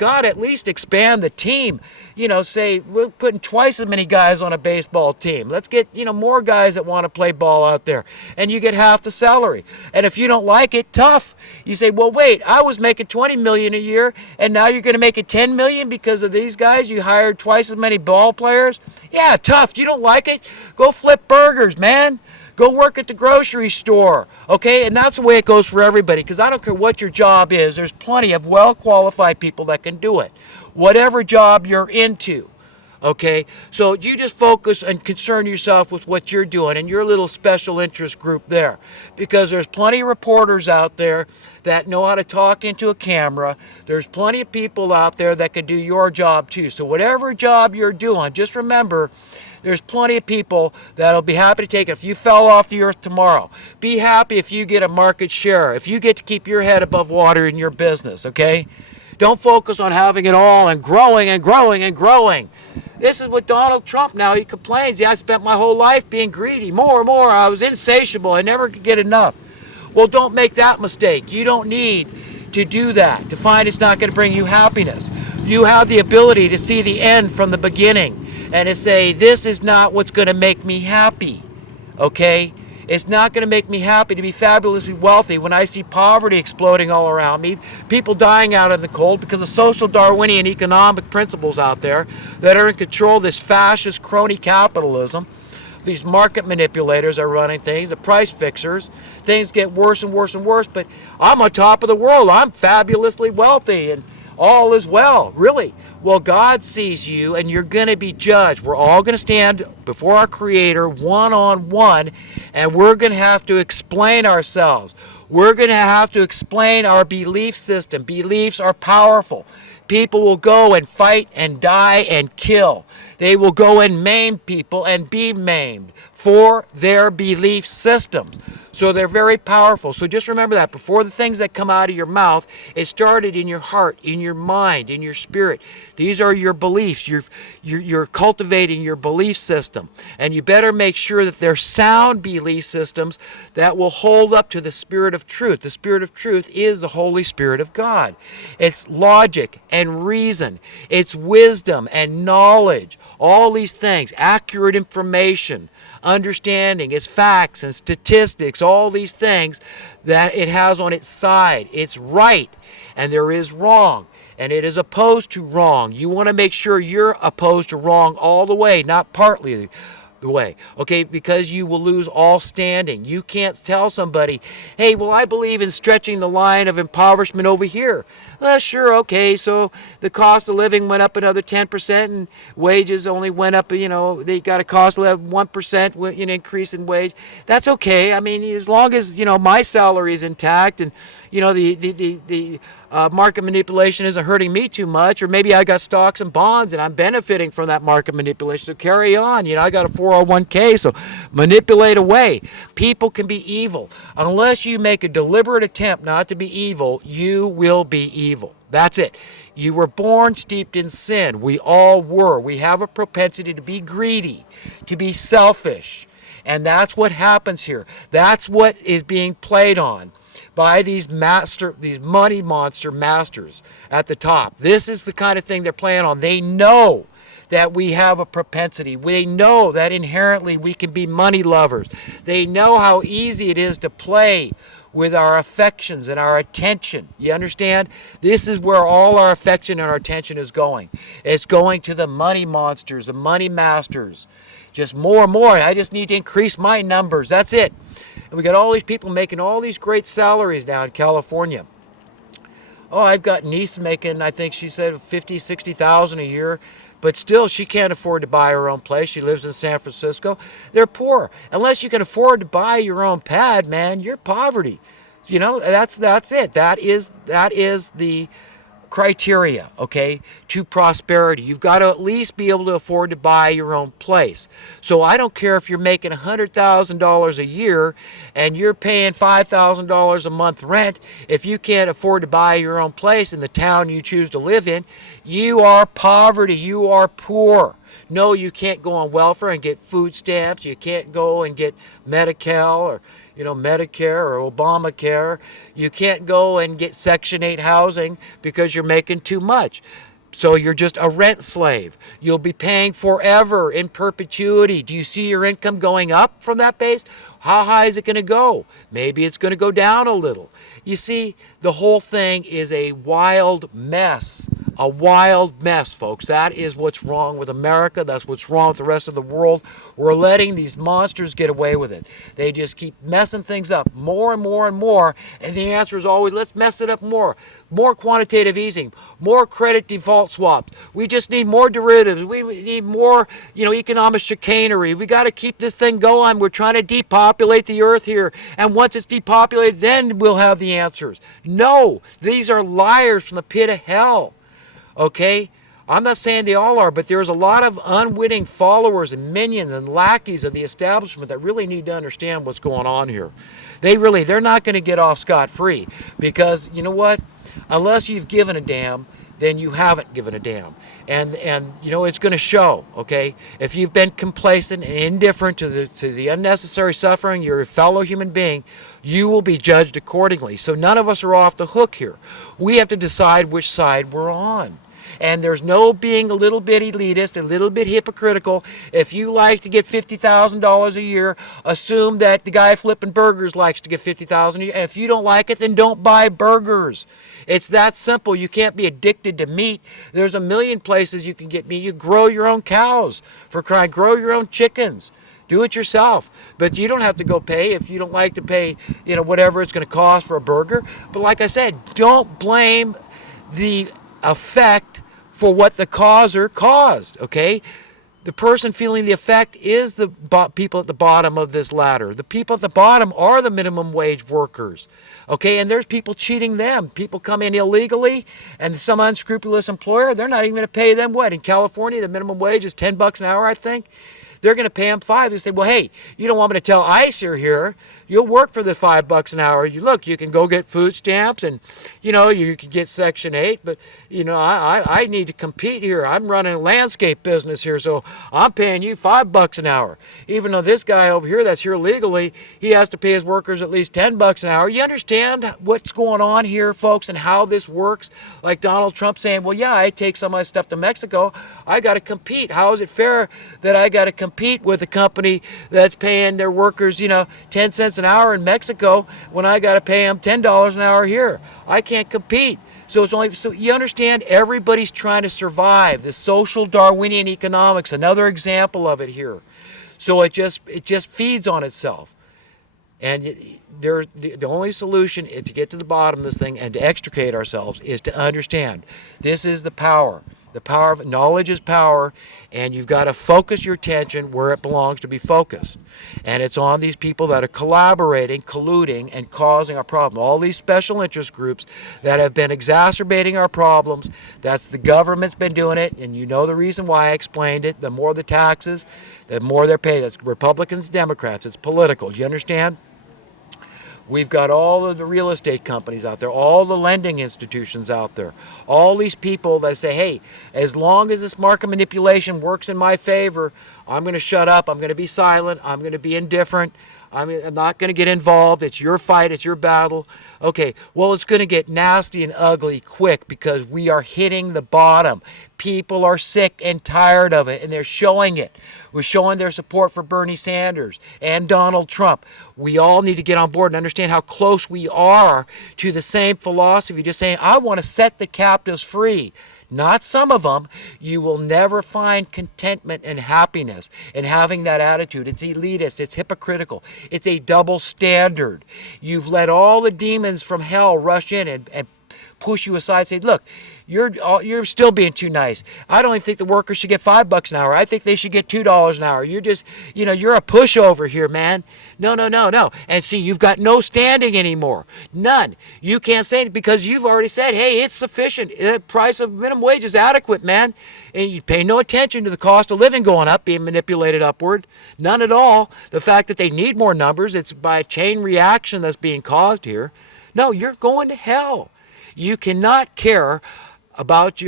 God, at least expand the team. Say we're putting twice as many guys on a baseball team. Let's get, more guys that want to play ball out there. And you get half the salary. And if you don't like it, tough. You say, well, wait, I was making $20 million a year, and now you're going to make it $10 million because of these guys? You hired twice as many ball players? Yeah, tough. You don't like it? Go flip burgers, man. Go work at the grocery store, okay? And that's the way it goes for everybody, because I don't care what your job is. There's plenty of well-qualified people that can do it, whatever job you're into, okay? So you just focus and concern yourself with what you're doing and your little special interest group there, because there's plenty of reporters out there that know how to talk into a camera. There's plenty of people out there that can do your job too. So whatever job you're doing, just remember, there's plenty of people that'll be happy to take it. If you fell off the earth tomorrow, be happy if you get a market share, if you get to keep your head above water in your business, okay? Don't focus on having it all and growing and growing and growing. This is what Donald Trump now, he complains. Yeah, I spent my whole life being greedy. More and more. I was insatiable. I never could get enough. Well, don't make that mistake. You don't need to do that, to find it's not going to bring you happiness. You have the ability to see the end from the beginning and to say, this is not what's going to make me happy, okay? It's not going to make me happy to be fabulously wealthy when I see poverty exploding all around me, people dying out in the cold because of social Darwinian economic principles out there that are in control of this fascist crony capitalism. These market manipulators are running things, the price fixers. Things get worse and worse and worse, but I'm on top of the world. I'm fabulously wealthy and all is well, really. Well, God sees you and you're going to be judged. We're all going to stand before our Creator one-on-one, and we're going to have to explain ourselves. We're going to have to explain our belief system. Beliefs are powerful. People will go and fight and die and kill. They will go and maim people and be maimed for their belief systems. So they're very powerful. So just remember that before the things that come out of your mouth, it started in your heart, in your mind, in your spirit. These are your beliefs. You're cultivating your belief system. And you better make sure that they're sound belief systems that will hold up to the Spirit of truth. The Spirit of truth is the Holy Spirit of God. It's logic and reason. It's wisdom and knowledge. All these things, accurate information, understanding, it's facts and statistics, all these things that it has on its side. It's right and there is wrong, and it is opposed to wrong. You want to make sure you're opposed to wrong all the way, not partly the way, okay, because you will lose all standing. You can't tell somebody, hey, well, I believe in stretching the line of impoverishment over here. Sure, okay, so the cost of living went up another 10% and wages only went up, they got a cost of 1% increase in wage. That's okay. I mean, as long as, my salary is intact and, the market manipulation isn't hurting me too much, or maybe I got stocks and bonds and I'm benefiting from that market manipulation, so carry on. I got a 401k, so manipulate away. People can be evil. Unless you make a deliberate attempt not to be evil, you will be evil. That's it. You were born steeped in sin. We all were. We have a propensity to be greedy, to be selfish, and that's what happens here. That's what is being played on by these money monster masters at the top. This is the kind of thing they're playing on. They know that we have a propensity. They know that inherently we can be money lovers. They know how easy it is to play with our affections and our attention. You understand? This is where all our affection and our attention is going. It's going to the money monsters, the money masters. Just more and more. I just need to increase my numbers. That's it. And we got all these people making all these great salaries now in California. Oh, I've got a niece making, I think she said, $50,000-$60,000 a year. But still, she can't afford to buy her own place. She lives in San Francisco. They're poor. Unless you can afford to buy your own pad, man, you're poverty. That's it. That is the criteria, okay, to prosperity. You've got to at least be able to afford to buy your own place. So I don't care if you're making $100,000 a year and you're paying $5,000 a month rent. If you can't afford to buy your own place in the town you choose to live in, you are poverty. You are poor. No, you can't go on welfare and get food stamps. You can't go and get Medi-Cal or Medicare or Obamacare. You can't go and get Section 8 housing because you're making too much. So you're just a rent slave. You'll be paying forever in perpetuity. Do you see your income going up from that base? How high is it going to go? Maybe it's going to go down a little. You see, the whole thing is a wild mess. A wild mess, folks. That is what's wrong with America. That's what's wrong with the rest of the world. We're letting these monsters get away with it. They just keep messing things up more and more and more. And the answer is always, let's mess it up more. More quantitative easing, more credit default swaps. We just need more derivatives. We need more, economic chicanery. We got to keep this thing going. We're trying to depopulate the earth here. And once it's depopulated, then we'll have the answers. No, these are liars from the pit of hell. Okay? I'm not saying they all are, but there's a lot of unwitting followers and minions and lackeys of the establishment that really need to understand what's going on here. They're not going to get off scot-free because, you know what? Unless you've given a damn, then you haven't given a damn. And it's going to show, okay? If you've been complacent and indifferent to the unnecessary suffering, you're a fellow human being, you will be judged accordingly. So none of us are off the hook here. We have to decide which side we're on. And there's no being a little bit elitist, a little bit hypocritical. If you like to get $50,000 a year, assume that the guy flipping burgers likes to get $50,000 a year. And if you don't like it, then don't buy burgers. It's that simple. You can't be addicted to meat. There's a million places you can get meat. You grow your own cows, for crying, grow your own chickens. Do it yourself. But you don't have to go pay if you don't like to pay, whatever it's going to cost for a burger. But like I said, don't blame the effect for what the causer caused, okay? The person feeling the effect is the people at the bottom of this ladder. The people at the bottom are the minimum wage workers, okay? And there's people cheating them. People come in illegally, and some unscrupulous employer, they're not even going to pay them what? In California, the minimum wage is $10 an hour, I think. They're going to pay them $5. They say, well, hey, you don't want me to tell ICE you're here. You'll work for the $5 an hour. You can go get food stamps and, you can get Section 8. But, I need to compete here. I'm running a landscape business here, so I'm paying you $5 an hour. Even though this guy over here that's here legally, he has to pay his workers at least $10 an hour. You understand what's going on here, folks, and how this works? Like Donald Trump saying, well, yeah, I take some of my stuff to Mexico. I got to compete. How is it fair that I got to compete with a company that's paying their workers, 10 cents an hour in Mexico when I got to pay them $10 an hour here? I can't compete. So you understand, everybody's trying to survive. The social Darwinian economics, another example of it here. So it just feeds on itself. And the only solution to get to the bottom of this thing and to extricate ourselves is to understand this is the power. The power of knowledge is power, and you've got to focus your attention where it belongs to be focused. And it's on these people that are collaborating, colluding, and causing our problem. All these special interest groups that have been exacerbating our problems, that's the government's been doing it, and you know the reason why I explained it. The more the taxes, the more they're paid. That's Republicans, Democrats. It's political. Do you understand? We've got all of the real estate companies out there, all the lending institutions out there, all these people that say, hey, as long as this market manipulation works in my favor, I'm going to shut up, I'm going to be silent, I'm going to be indifferent, I'm not going to get involved, it's your fight, it's your battle. Okay, well, it's going to get nasty and ugly quick because we are hitting the bottom. People are sick and tired of it, and they're showing it. We're showing their support for Bernie Sanders and Donald Trump. We all need to get on board and understand how close we are to the same philosophy, just saying, I want to set the captives free. Not some of them. You will never find contentment and happiness in having that attitude. It's elitist. It's hypocritical. It's a double standard. You've let all the demons from hell rush in and push you aside and say, look, you're still being too nice. I don't even think the workers should get $5 an hour. I think they should get $2 an hour. You're just, you're a pushover here, man. No. And see, you've got no standing anymore. None. You can't say it because you've already said, hey, it's sufficient. The price of minimum wage is adequate, man. And you pay no attention to the cost of living going up, being manipulated upward. None at all. The fact that they need more numbers, it's by a chain reaction that's being caused here. No, you're going to hell. You cannot care about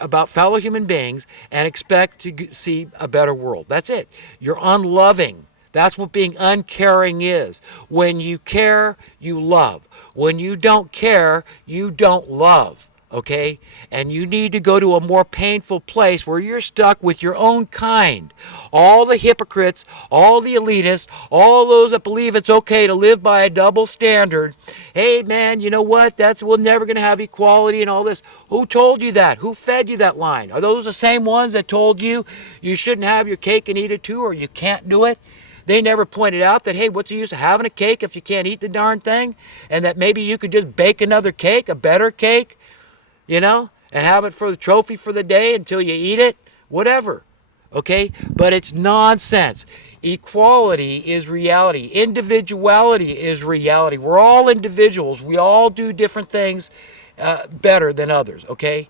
about fellow human beings and expect to see a better world. That's it. You're unloving. That's what being uncaring is. When you care, you love. When you don't care, you don't love. Okay? And you need to go to a more painful place where you're stuck with your own kind. All the hypocrites, all the elitists, all those that believe it's okay to live by a double standard. Hey man, you know what? We're never going to have equality and all this. Who told you that? Who fed you that line? Are those the same ones that told you you shouldn't have your cake and eat it too, or you can't do it? They never pointed out that, hey, what's the use of having a cake if you can't eat the darn thing? And that maybe you could just bake another cake, a better cake, and have it for the trophy for the day until you eat it, whatever. Okay? But it's nonsense. Equality is reality. Individuality is reality. We're all individuals. We all do different things better than others, okay?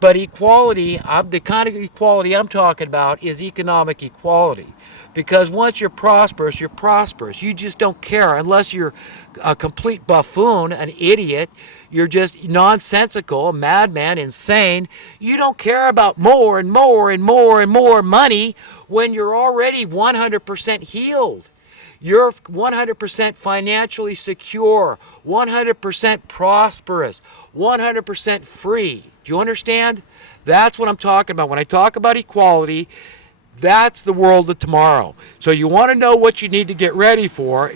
But equality, the kind of equality I'm talking about is economic equality. Because once you're prosperous, you're prosperous. You just don't care unless you're a complete buffoon, an idiot. You're just nonsensical, a madman, insane. You don't care about more and more and more and more money when you're already 100% healed. You're 100% financially secure, 100% prosperous, 100% free. Do you understand? That's what I'm talking about. When I talk about equality, that's the world of tomorrow. So you want to know what you need to get ready for